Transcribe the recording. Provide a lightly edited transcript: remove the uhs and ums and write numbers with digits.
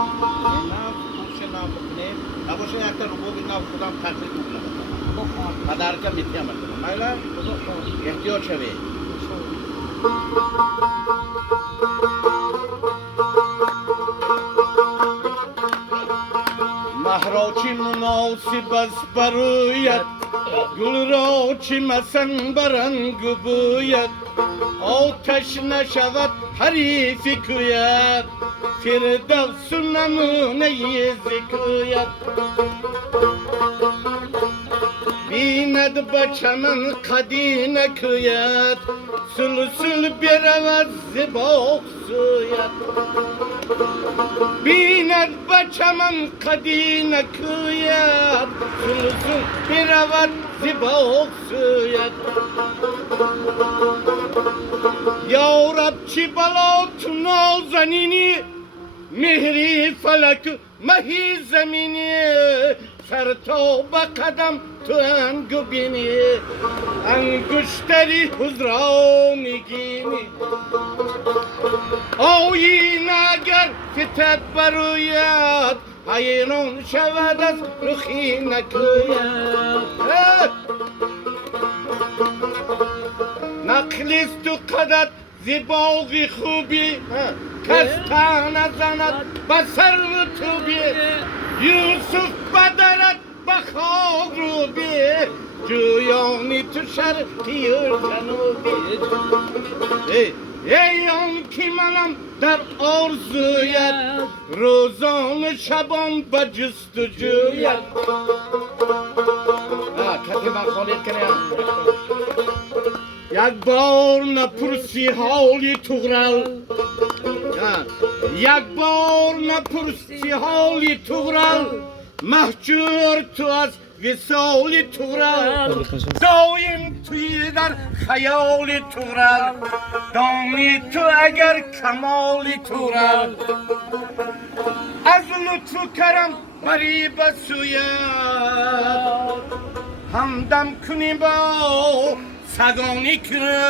نفت پوش نفت کنیم نباشه یک تا رو بی نفت خودم تقریب کنم پدر که میتیم کنم مایلا احتیاط شوی مهرا چی مناسب است برویت گل را چی مسن برنگ بوید آتش نشود حریفی کوید فردوس نمونه ذکوید بیند بچمن قدی نکوید سلسل برود زباق سوید بیند بچمن قدی نکوید سلسل برود زباق سوید یا رب چی بلا تو نازنینی مهری فلک مهی زمینی سر تا به قدم تو انگو بینی انگشتری حضرا میگینی آیین اگر فتد بروید حیران شود از رخی نکوید نقلیست تو قدر زیباغی خوبی کس تن نزند به سر رطوبی یوسف بدرد به خاک روبی جویانی تو شرقی و جنوبی ای آن کی منم در آرزویت روزان شبان به جستجویت کتی من خالیت کنیم یک بار نپرسی حالی تغرل یک بار نپرسی حالی تغرل محجور تو از وصالی تغرل دایم توی در خیالی تغرل دانی تو اگر کمالی تغرل از لطف و کرم بری بسویت همدم کنی با سگانی کنه